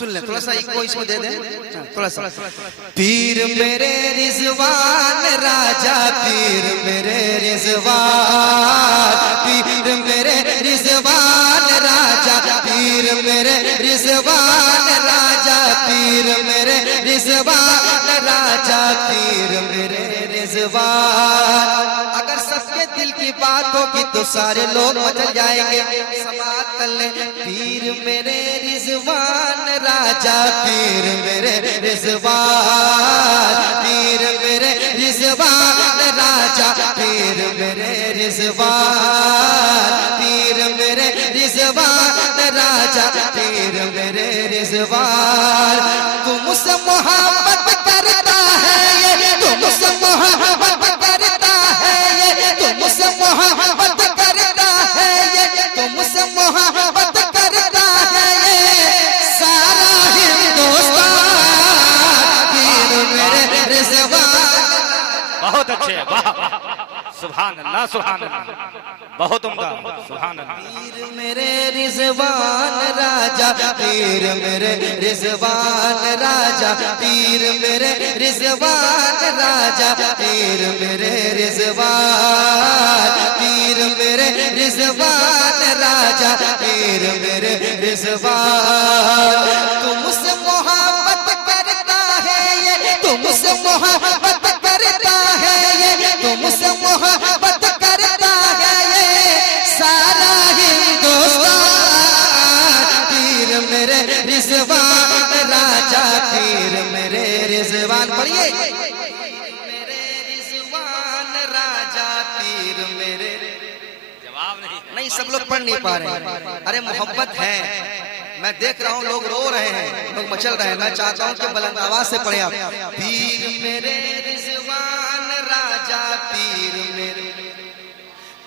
सुन ले थोड़ा सा इको इसको दे दे थोड़ा सा। पीर मेरे रिजवान राजा, पीर मेरे रिजवान, पीर मेरे रिजवान राजा, पीर मेरे रिजवान राजा, पीर मेरे रिजवान राजा, पीर मेरे रिजवान। अगर सबके दिल की बात होगी तो सारे लोग बदल जाएंगे। समात कर ले। पीर मेरे रिजवान राजा, पीर मेरे रिजवान, पीर मेरे रिजवान राजा, पीर मेरे रिजवान, पीर मेरे रिजवान राजा, पीर मेरे रिजवान। तुमसे मोहब्बत करता है ये, तुमसे मोहब्बत करता है ये, तुमसे मोहब्बत करता है ये, तुमसे मोहब्बत करता है ये सारा हिंदुस्तान। पीर मेरे रिजवान। बहुत अच्छे, वाह सुभान अल्लाह, सुभान अल्लाह, बहुत उम्दा, सुभान अल्लाह। पीर मेरे रिजवान राजा, पीर मेरे रिजवान राजा, पीर मेरे रिजवान राजा, पीर मेरे रिजवान, पीर मेरे रिजवान राजा, पीर मेरे रिजवान। तुमसे मोहब्बत करता है ये, तुमसे मोहब्बत करता है ये, तुमसे मोहब्बत करता है ये सारा हिंदुस्तान। पीर मेरे रिजवान राजा, पीर मेरे रिजवान। पढ़िए। मेरे रिजवान राजा, पीर मेरे। जवाब नहीं, सब लोग पढ़ नहीं पा रहे। अरे मोहब्बत है, मैं देख रहा हूँ लोग रो रहे हैं, लोग मचल रहे हैं। मैं चाहता हूँ कि बुलंद आवाज से पढ़े आप। पीर मेरे रिजवान राजा, पीर मेरे,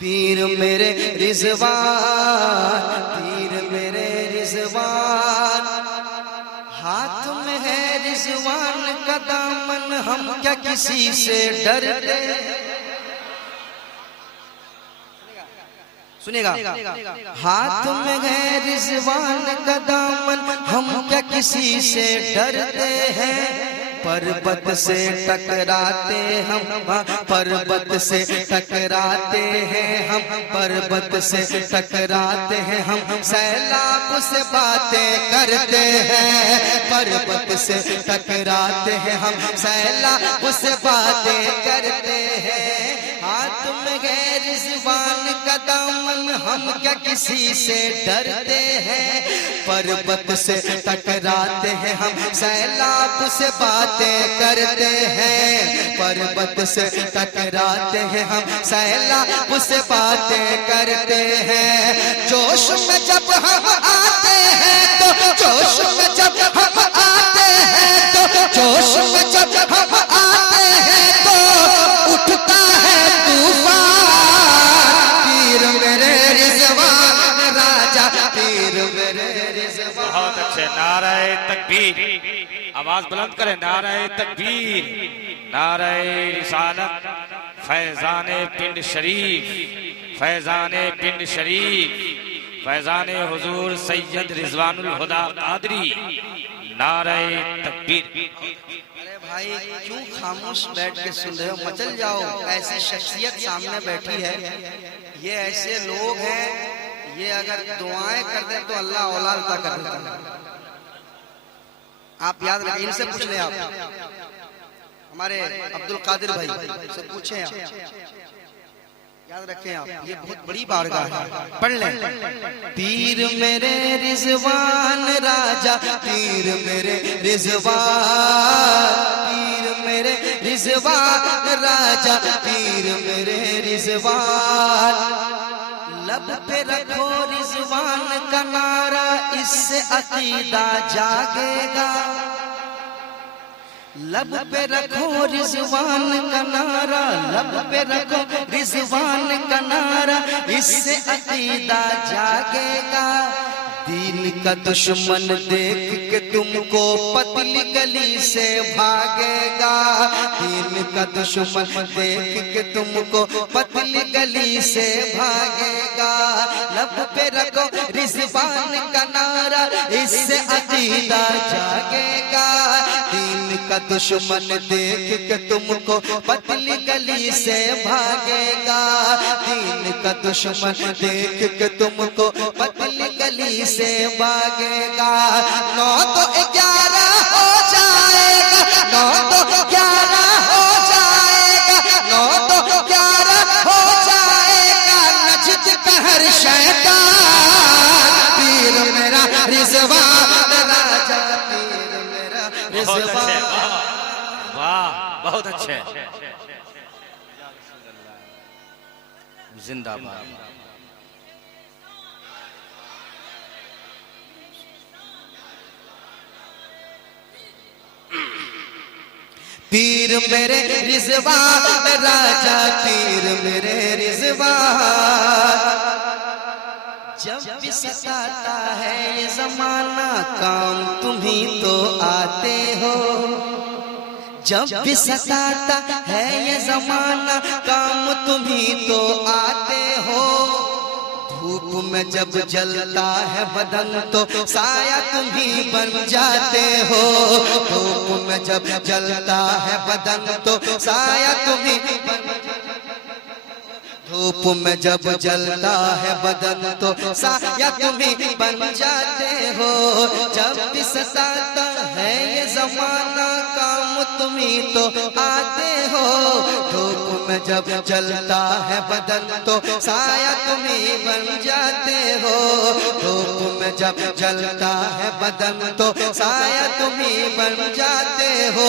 पीर मेरे रिजवान, पीर मेरे रिजवान। हाथ में है रिजवान का दामन, हम क्या किसी से डरते। सुनेगा। हाथ में है रिजवान का दामन, हम क्या किसी से डरते हैं। पर्वत से टकराते हम, पर्वत से टकराते हैं हम, पर्वत से टकराते हैं हम। सैलाब से बातें करते हैं, पर्वत से टकराते हैं हम, सैलाब से बातें करते हैं। हाथ में है रिजवान का दामन, हम क्या किसी से डरते हैं। पर्वत से टकराते हैं हम, सैलाब से बातें करते हैं, पर्वत से टकराते हैं हम, सैलाब से बातें करते हैं। जोश में जब हम आते हैं तो, जोश में जब हम आते हैं तो, जोश में जब हम आते हैं तो उठता है तूफान। पीर मेरे रिजवान राजा, पीर मेरे रिजवान। बहुत अच्छे। नाराए तकबीर, आवाज बुलंद करें। नाराए तकबीर, नाराए रिसालत, फैजाने पिंड शरीफ, फैजाने पिंड शरीफ, फैजाने हुजूर सैयद रिजवानुल हुदा कादरी। नाराए तकबीर। अरे भाई क्यों खामोश बैठ के सुन रहे हो, मचल जाओ। ऐसी शख्सियत सामने बैठी है, ये ऐसे लोग हैं, ये अगर दुआएं कर दे तो अल्लाह औलाद अता कर देता है। आप याद रखें, इनसे पूछ लें आप, हमारे अब्दुल कादिर भाई से पूछें आप, याद रखें आप, ये बहुत बड़ी बारगाह है। पढ़ लें। पीर मेरे रिजवान राजा, पीर मेरे रिजवान, पीर मेरे रिजवान राजा, पीर मेरे रिजवान। लब पे रखो रिजवान का नारा, इससे अकीदा जागेगा। लब पे रखो रिजवान का नारा, लब पे रखो रिजवान का नारा, इससे अकीदा जागेगा। दीन का दुश्मन देख के तुमको पतली गली से भागेगा। दीन का दुश्मन देख के तुमको पतली गली से भागेगा। लब पे रखो रिजवान का नारा, इससे अकीदा जागेगा। दीन का दुश्मन देख के तुमको पतली गली से भागेगा। दीन का दुश्मन देख के तुमको पतली गली से भागेगा। 9 तो 11 हो जाएगा, 9 तो 11 हो जाएगा, 9 तो 11 हो जाएगा। नजद का हर शैतान पीर मेरा रिजवान राजा, पीर मेरा रिजवान। वाह बहुत अच्छे, जिंदाबाद। पीर मेरे रिजवान राजा, पीर मेरे रिजवान। जब भी सताता है ये जमाना, काम तुम्ही तो आते हो। जब भी सताता है ये जमाना, काम तुम्ही तो आते हो। धूप में जब जलता है बदन तो साया तुम्ही बन जाते हो। धूप में जब जलता है बदन तो साया तुम्ही बन, धूप में जब जलता है बदन तो साया तुम्ही बन जाते हो। जब भी सताता है ये जमाना, काम तुम्ही तो आते हो। धूप में जब जलता है बदन तो साया तुम्ही बन जाते हो। धूप में जब जलता है बदन तो साया तुम्ही बन जाते हो।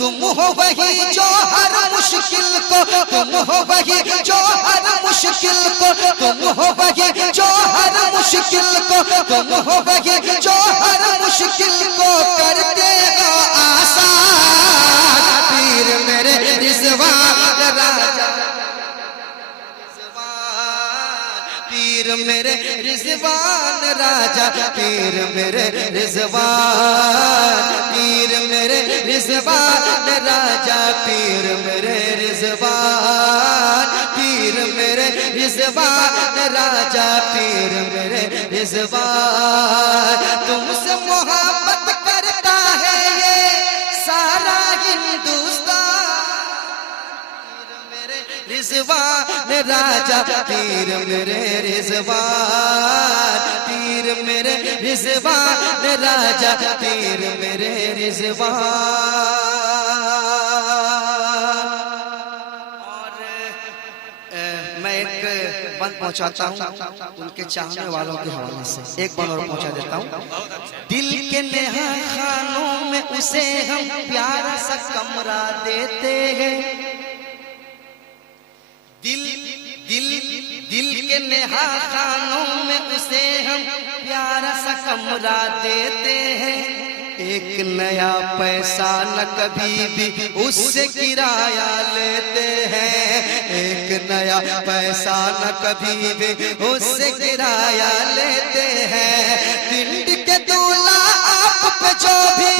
तुम हो वही जो हर मुश्किल को, तुम हो वही जो हर मुश्किल को, तुम हो वही जो हर मुश्किल को, तुम हो वही जो हर मुश्किल को करते हो आसान। पीर मेरे रिजवान राजा, पीर मेरे रिजवान राजा, पीर मेरे रिजवान, पीर मेरे रिजवान राजा, पीर मेरे रिजवान, पीर मेरे रिजवान राजा, पीर मेरे रिजवान। तुमसे मोहब्बत करता है ये सारा हिंदुस्तान। रिजवान राजा, पीर मेरे रिजवान, पीर मेरे रिजवान राजा, पीर मेरे रिजवान। और मैं एक बंद पहुंचाता हूँ उनके चाहने वालों के हवाले से। एक बंद और पहुंचा देता हूँ। दिल के नेहा खानों में उसे हम प्यारा सा कमरा देते हैं। दिल दिल दिल के नेहा खानों में उसे हम प्यारा सा कमरा देते हैं। एक नया पैसा न कभी भी उससे किराया लेते हैं। एक नया पैसा न कभी भी उससे किराया लेते हैं। पिंड के दूल्हा आप पे जो भी,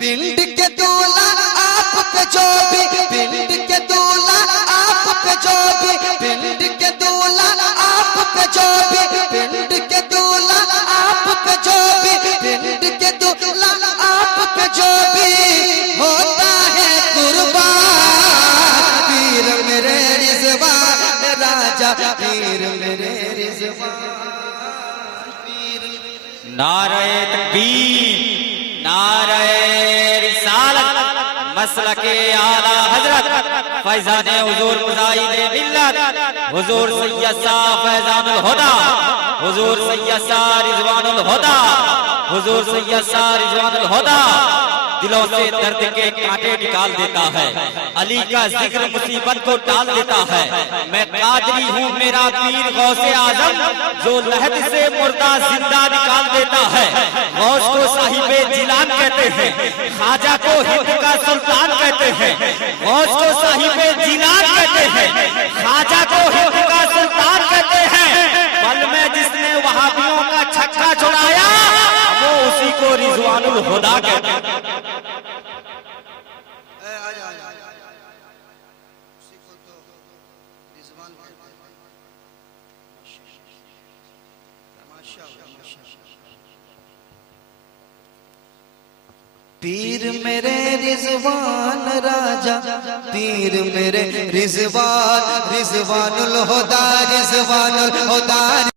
पिंड के दूल्हा आप पे जो भी, पिंड के दूल्हा आप पे जो भी, पिंड के दूल्हा आप पे जो भी, पिंड के दूल्हा आप पे जो भी, पिंड के दूल्हा आप पे जो भी होता है कुर्बान। पीर मेरे रिजवान राजा, पीर मेरे रिजवान, पीर। नारे तकबीर, नारे रिसालत, मसलके आला हजरत फैजाने हुजूर मुजाहिद मिल्लत हुजूर सैयद शाह फैजानुल हुदा, हुजूर सैयद शाह रिजवानुल हुदा, हुजूर सैयद शाह रिजवानुल हुदा दिलों से दर्द के कांटे निकाल देता है। अली का जिक्र मुसीबत को टाल देता है। मैं कादरी हूँ मेरा पीर गौसे आजम, जो लहद से मुर्दा जिंदा निकाल देता है। गौस को साहिबे जिलान कहते हैं, ख्वाजा को हिंद का सुल्तान कहते हैं। गौस को साहिबे जिलान कहते हैं, ख्वाजा को हिंद का सुल्तान कहते हैं। पल में जिसने रिजवानुल हुदा कहते हैं। पीर मेरे रिजवान राजा, पीर मेरे रिजवान, रिजवानुल हुदा, रिजवानुल हुदा।